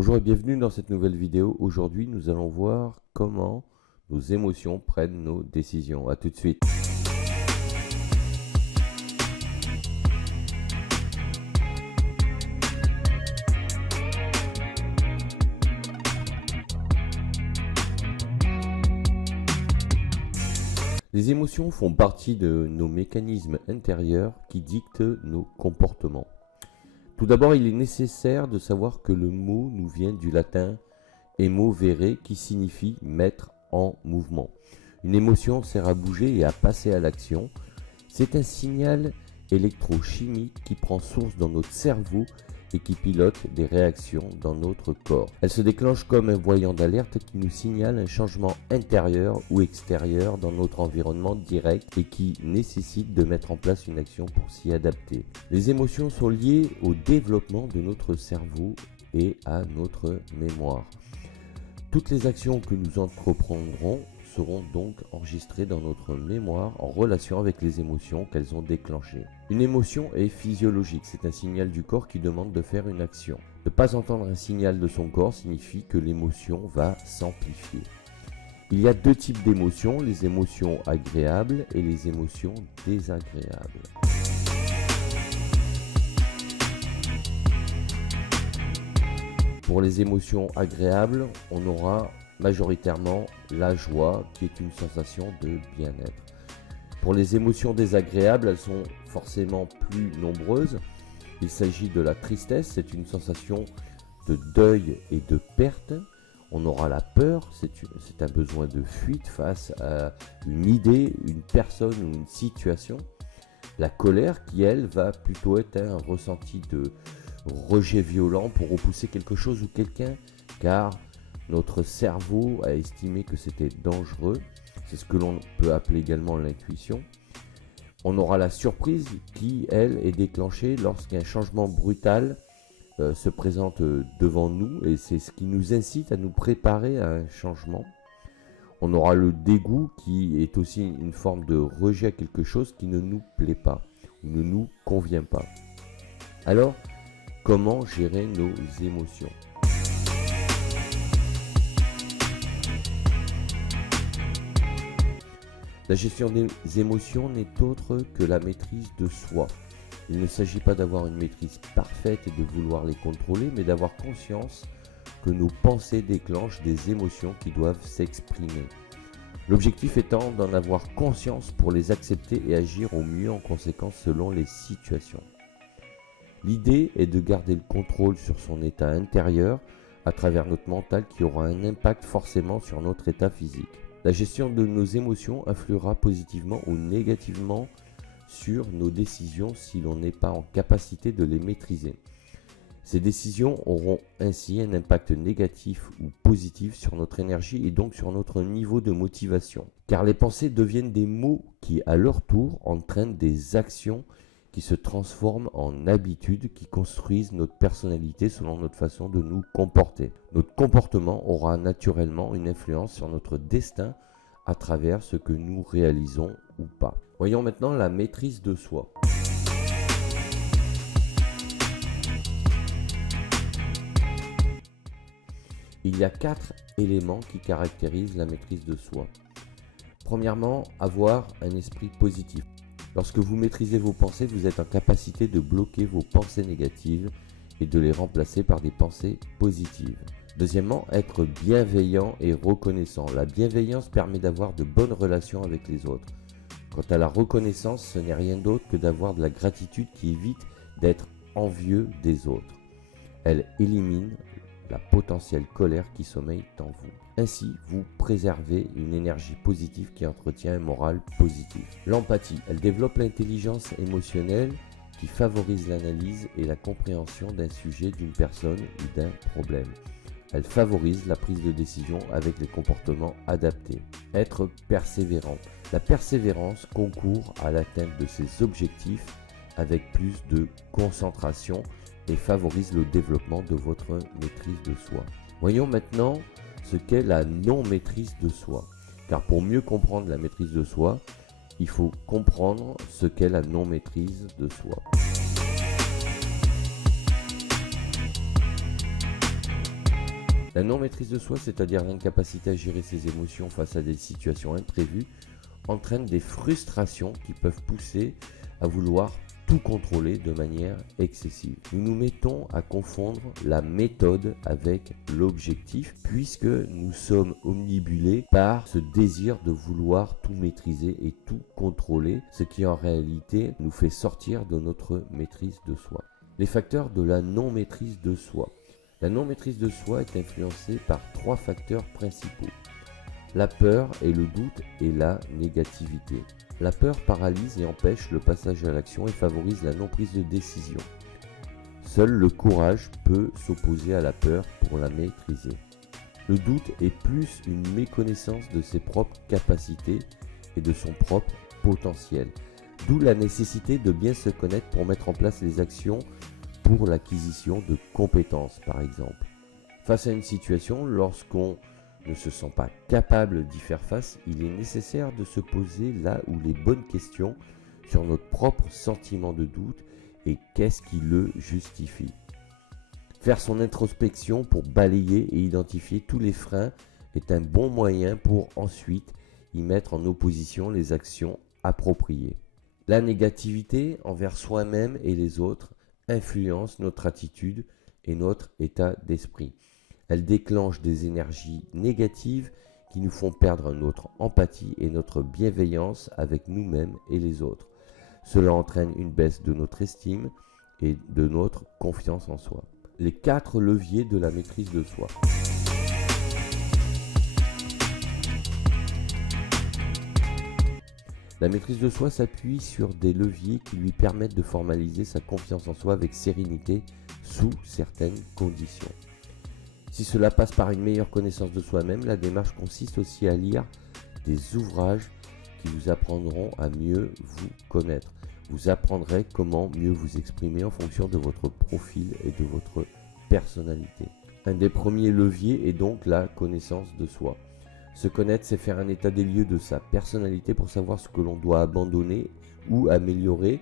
Bonjour et bienvenue dans cette nouvelle vidéo. Aujourd'hui, nous allons voir comment nos émotions prennent nos décisions. A tout de suite. Les émotions font partie de nos mécanismes intérieurs qui dictent nos comportements. Tout d'abord, il est nécessaire de savoir que le mot nous vient du latin emovere qui signifie mettre en mouvement. Une émotion sert à bouger et à passer à l'action. C'est un signal électrochimique qui prend source dans notre cerveau et qui pilote des réactions dans notre corps. Elle se déclenche comme un voyant d'alerte qui nous signale un changement intérieur ou extérieur dans notre environnement direct et qui nécessite de mettre en place une action pour s'y adapter. Les émotions sont liées au développement de notre cerveau et à notre mémoire. Toutes les actions que nous entreprendrons seront donc enregistrées dans notre mémoire en relation avec les émotions qu'elles ont déclenchées. Une émotion est physiologique, c'est un signal du corps qui demande de faire une action. Ne pas entendre un signal de son corps signifie que l'émotion va s'amplifier. Il y a deux types d'émotions, les émotions agréables et les émotions désagréables. Pour les émotions agréables, on aura majoritairement la joie qui est une sensation de bien-être. Pour les émotions désagréables, elles sont forcément plus nombreuses. Il s'agit de la tristesse, c'est une sensation de deuil et de perte. On aura la peur, c'est un besoin de fuite face à une idée, une personne ou une situation. La colère qui, elle, va plutôt être un ressenti de rejet violent pour repousser quelque chose ou quelqu'un, car notre cerveau a estimé que c'était dangereux. C'est ce que l'on peut appeler également l'intuition. On aura la surprise qui, elle, est déclenchée lorsqu'un changement brutal se présente devant nous et c'est ce qui nous incite à nous préparer à un changement. On aura le dégoût qui est aussi une forme de rejet à quelque chose qui ne nous plaît pas ou ne nous convient pas. Alors, comment gérer nos émotions ? La gestion des émotions n'est autre que la maîtrise de soi. Il ne s'agit pas d'avoir une maîtrise parfaite et de vouloir les contrôler, mais d'avoir conscience que nos pensées déclenchent des émotions qui doivent s'exprimer. L'objectif étant d'en avoir conscience pour les accepter et agir au mieux en conséquence selon les situations. L'idée est de garder le contrôle sur son état intérieur à travers notre mental qui aura un impact forcément sur notre état physique. La gestion de nos émotions influera positivement ou négativement sur nos décisions si l'on n'est pas en capacité de les maîtriser. Ces décisions auront ainsi un impact négatif ou positif sur notre énergie et donc sur notre niveau de motivation. Car les pensées deviennent des mots qui, à leur tour, entraînent des actions qui se transforment en habitudes qui construisent notre personnalité selon notre façon de nous comporter. Notre comportement aura naturellement une influence sur notre destin à travers ce que nous réalisons ou pas. Voyons maintenant la maîtrise de soi. Il y a 4 éléments qui caractérisent la maîtrise de soi. Premièrement, avoir un esprit positif. Lorsque vous maîtrisez vos pensées, vous êtes en capacité de bloquer vos pensées négatives et de les remplacer par des pensées positives. Deuxièmement, être bienveillant et reconnaissant. La bienveillance permet d'avoir de bonnes relations avec les autres. Quant à la reconnaissance, ce n'est rien d'autre que d'avoir de la gratitude qui évite d'être envieux des autres. Elle élimine la potentielle colère qui sommeille en vous. Ainsi, vous préservez une énergie positive qui entretient un moral positif. L'empathie, elle développe l'intelligence émotionnelle qui favorise l'analyse et la compréhension d'un sujet, d'une personne ou d'un problème. Elle favorise la prise de décision avec les comportements adaptés. Être persévérant. La persévérance concourt à l'atteinte de ses objectifs avec plus de concentration et favorise le développement de votre maîtrise de soi. Voyons maintenant ce qu'est la non-maîtrise de soi. Car pour mieux comprendre la maîtrise de soi, il faut comprendre ce qu'est la non-maîtrise de soi. La non-maîtrise de soi, c'est-à-dire l'incapacité à gérer ses émotions face à des situations imprévues, entraîne des frustrations qui peuvent pousser à vouloir tout contrôler de manière excessive. Nous nous mettons à confondre la méthode avec l'objectif puisque nous sommes omnibulés par ce désir de vouloir tout maîtriser et tout contrôler, ce qui en réalité nous fait sortir de notre maîtrise de soi. Les facteurs de la non-maîtrise de soi. La non-maîtrise de soi est influencée par 3 facteurs principaux. La peur et le doute et la négativité. La peur paralyse et empêche le passage à l'action et favorise la non-prise de décision. Seul le courage peut s'opposer à la peur pour la maîtriser. Le doute est plus une méconnaissance de ses propres capacités et de son propre potentiel. D'où la nécessité de bien se connaître pour mettre en place les actions pour l'acquisition de compétences, par exemple. Face à une situation, lorsqu'on ne se sent pas capable d'y faire face, il est nécessaire de se poser là où les bonnes questions sur notre propre sentiment de doute et qu'est-ce qui le justifie. Faire son introspection pour balayer et identifier tous les freins est un bon moyen pour ensuite y mettre en opposition les actions appropriées. La négativité envers soi-même et les autres influence notre attitude et notre état d'esprit. Elle déclenche des énergies négatives qui nous font perdre notre empathie et notre bienveillance avec nous-mêmes et les autres. Cela entraîne une baisse de notre estime et de notre confiance en soi. Les 4 leviers de la maîtrise de soi. La maîtrise de soi s'appuie sur des leviers qui lui permettent de formaliser sa confiance en soi avec sérénité sous certaines conditions. Si cela passe par une meilleure connaissance de soi-même, la démarche consiste aussi à lire des ouvrages qui vous apprendront à mieux vous connaître. Vous apprendrez comment mieux vous exprimer en fonction de votre profil et de votre personnalité. Un des premiers leviers est donc la connaissance de soi. Se connaître, c'est faire un état des lieux de sa personnalité pour savoir ce que l'on doit abandonner ou améliorer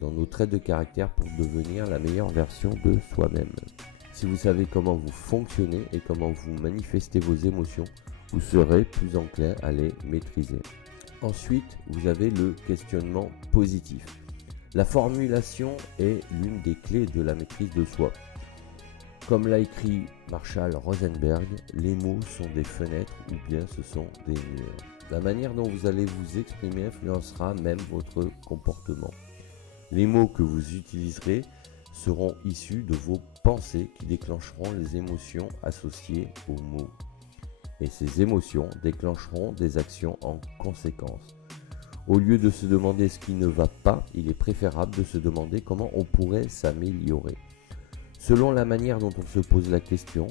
dans nos traits de caractère pour devenir la meilleure version de soi-même. Si vous savez comment vous fonctionnez et comment vous manifestez vos émotions, vous serez plus enclin à les maîtriser. Ensuite, vous avez le questionnement positif. La formulation est l'une des clés de la maîtrise de soi. Comme l'a écrit Marshall Rosenberg, les mots sont des fenêtres ou bien ce sont des murs. La manière dont vous allez vous exprimer influencera même votre comportement. Les mots que vous utiliserez seront issus de vos pensées qui déclencheront les émotions associées aux mots. Et ces émotions déclencheront des actions en conséquence. Au lieu de se demander ce qui ne va pas, il est préférable de se demander comment on pourrait s'améliorer. Selon la manière dont on se pose la question,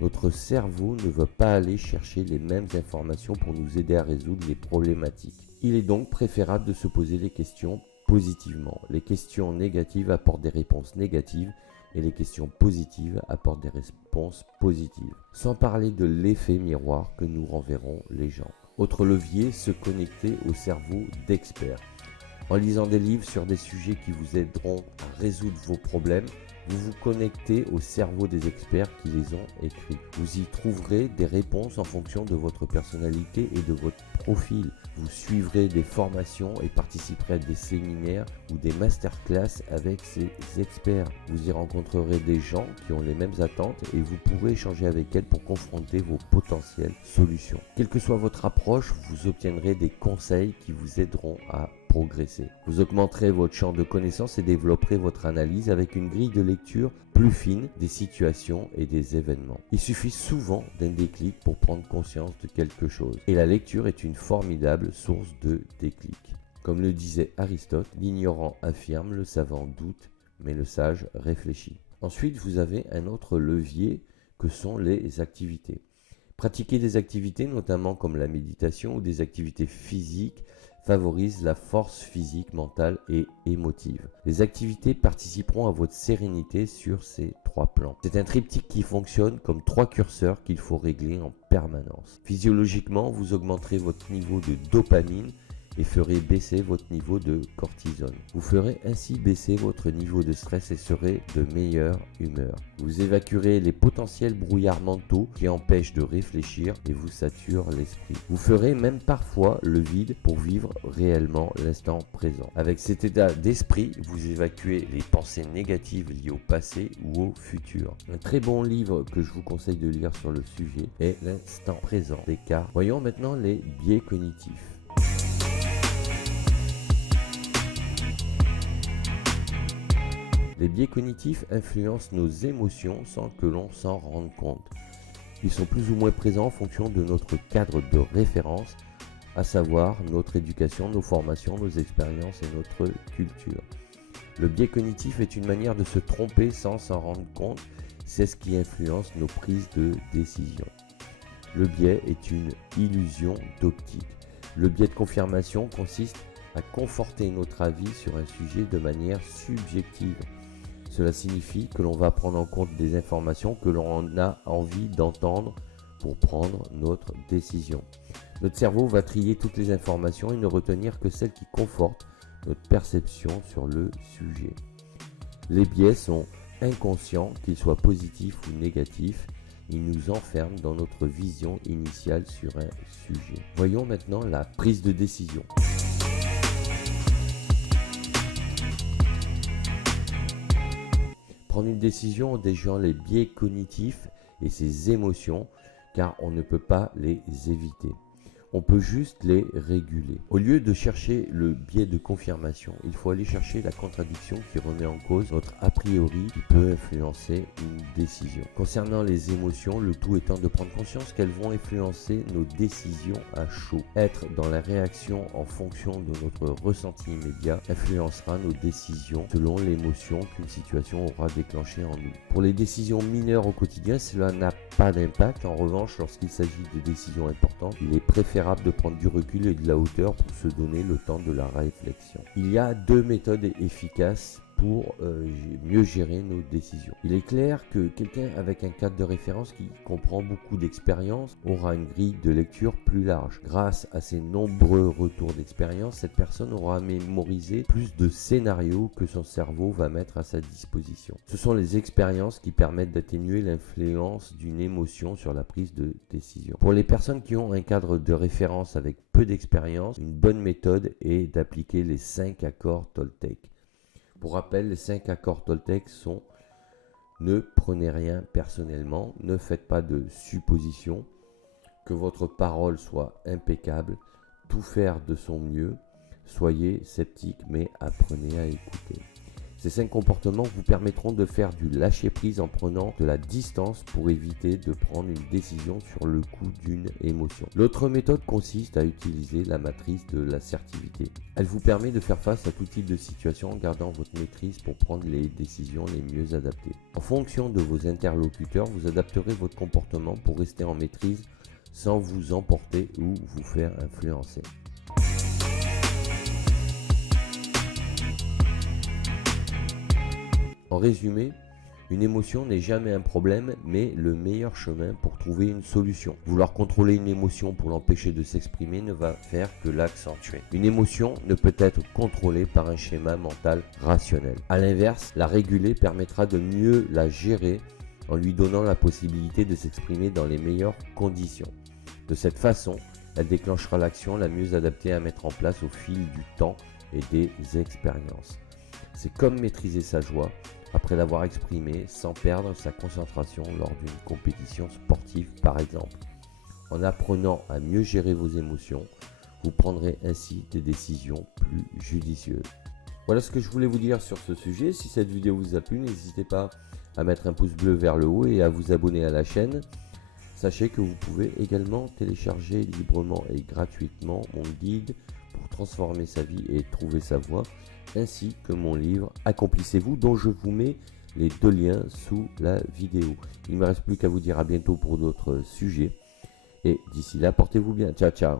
notre cerveau ne va pas aller chercher les mêmes informations pour nous aider à résoudre les problématiques. Il est donc préférable de se poser les questions positivement. Les questions négatives apportent des réponses négatives et les questions positives apportent des réponses positives. Sans parler de l'effet miroir que nous renverront les gens. Autre levier, se connecter au cerveau d'experts. En lisant des livres sur des sujets qui vous aideront à résoudre vos problèmes, vous vous connectez au cerveau des experts qui les ont écrits. Vous y trouverez des réponses en fonction de votre personnalité et de votre profil. Vous suivrez des formations et participerez à des séminaires ou des masterclass avec ces experts. Vous y rencontrerez des gens qui ont les mêmes attentes et vous pourrez échanger avec elles pour confronter vos potentielles solutions. Quelle que soit votre approche, vous obtiendrez des conseils qui vous aideront à progresser. Vous augmenterez votre champ de connaissances et développerez votre analyse avec une grille de lecture plus fine des situations et des événements. Il suffit souvent d'un déclic pour prendre conscience de quelque chose. Et la lecture est une formidable source de déclic. Comme le disait Aristote, l'ignorant affirme, le savant doute, mais le sage réfléchit. Ensuite, vous avez un autre levier que sont les activités. Pratiquer des activités, notamment comme la méditation ou des activités physiques, favorise la force physique, mentale et émotive. Les activités participeront à votre sérénité sur ces 3 plans. C'est un triptyque qui fonctionne comme 3 curseurs qu'il faut régler en permanence. Physiologiquement, vous augmenterez votre niveau de dopamine et ferez baisser votre niveau de cortisone. Vous ferez ainsi baisser votre niveau de stress et serez de meilleure humeur. Vous évacuerez les potentiels brouillards mentaux qui empêchent de réfléchir et vous saturent l'esprit. Vous ferez même parfois le vide pour vivre réellement l'instant présent. Avec cet état d'esprit, vous évacuez les pensées négatives liées au passé ou au futur. Un très bon livre que je vous conseille de lire sur le sujet est L'instant présent d'Eckhart. Voyons maintenant les biais cognitifs. Les biais cognitifs influencent nos émotions sans que l'on s'en rende compte. Ils sont plus ou moins présents en fonction de notre cadre de référence, à savoir notre éducation, nos formations, nos expériences et notre culture. Le biais cognitif est une manière de se tromper sans s'en rendre compte. C'est ce qui influence nos prises de décision. Le biais est une illusion d'optique. Le biais de confirmation consiste à conforter notre avis sur un sujet de manière subjective. Cela signifie que l'on va prendre en compte des informations que l'on a envie d'entendre pour prendre notre décision. Notre cerveau va trier toutes les informations et ne retenir que celles qui confortent notre perception sur le sujet. Les biais sont inconscients, qu'ils soient positifs ou négatifs. Ils nous enferment dans notre vision initiale sur un sujet. Voyons maintenant la prise de décision. Prendre une décision en déjouant les biais cognitifs et ses émotions, car on ne peut pas les éviter. On peut juste les réguler. Au lieu de chercher le biais de confirmation, il faut aller chercher la contradiction qui remet en cause notre a priori qui peut influencer une décision. Concernant les émotions, le tout étant de prendre conscience qu'elles vont influencer nos décisions à chaud. Être dans la réaction en fonction de notre ressenti immédiat influencera nos décisions selon l'émotion qu'une situation aura déclenchée en nous. Pour les décisions mineures au quotidien, cela n'a pas d'impact. En revanche, lorsqu'il s'agit de décisions importantes, il est préférable de prendre du recul et de la hauteur pour se donner le temps de la réflexion. Il y a deux méthodes efficaces pour mieux gérer nos décisions. Il est clair que quelqu'un avec un cadre de référence qui comprend beaucoup d'expérience aura une grille de lecture plus large. Grâce à ses nombreux retours d'expérience, cette personne aura mémorisé plus de scénarios que son cerveau va mettre à sa disposition. Ce sont les expériences qui permettent d'atténuer l'influence d'une émotion sur la prise de décision. Pour les personnes qui ont un cadre de référence avec peu d'expérience, une bonne méthode est d'appliquer les 5 accords Toltec. Pour rappel, les 5 accords Toltec sont: ne prenez rien personnellement, ne faites pas de suppositions, que votre parole soit impeccable, tout faire de son mieux, soyez sceptique mais apprenez à écouter. Ces 5 comportements vous permettront de faire du lâcher-prise en prenant de la distance pour éviter de prendre une décision sur le coup d'une émotion. L'autre méthode consiste à utiliser la matrice de l'assertivité. Elle vous permet de faire face à tout type de situation en gardant votre maîtrise pour prendre les décisions les mieux adaptées. En fonction de vos interlocuteurs, vous adapterez votre comportement pour rester en maîtrise sans vous emporter ou vous faire influencer. En résumé, une émotion n'est jamais un problème, mais le meilleur chemin pour trouver une solution. Vouloir contrôler une émotion pour l'empêcher de s'exprimer ne va faire que l'accentuer. Une émotion ne peut être contrôlée par un schéma mental rationnel. A l'inverse, la réguler permettra de mieux la gérer en lui donnant la possibilité de s'exprimer dans les meilleures conditions. De cette façon, elle déclenchera l'action la mieux adaptée à mettre en place au fil du temps et des expériences. C'est comme maîtriser sa joie après l'avoir exprimée sans perdre sa concentration lors d'une compétition sportive par exemple. En apprenant à mieux gérer vos émotions, vous prendrez ainsi des décisions plus judicieuses. Voilà ce que je voulais vous dire sur ce sujet. Si cette vidéo vous a plu, n'hésitez pas à mettre un pouce bleu vers le haut et à vous abonner à la chaîne. Sachez que vous pouvez également télécharger librement et gratuitement mon guide pour transformer sa vie et trouver sa voie, ainsi que mon livre Accomplissez-vous, dont je vous mets les 2 liens sous la vidéo. Il ne me reste plus qu'à vous dire à bientôt pour d'autres sujets. Et d'ici là, portez-vous bien. Ciao, ciao.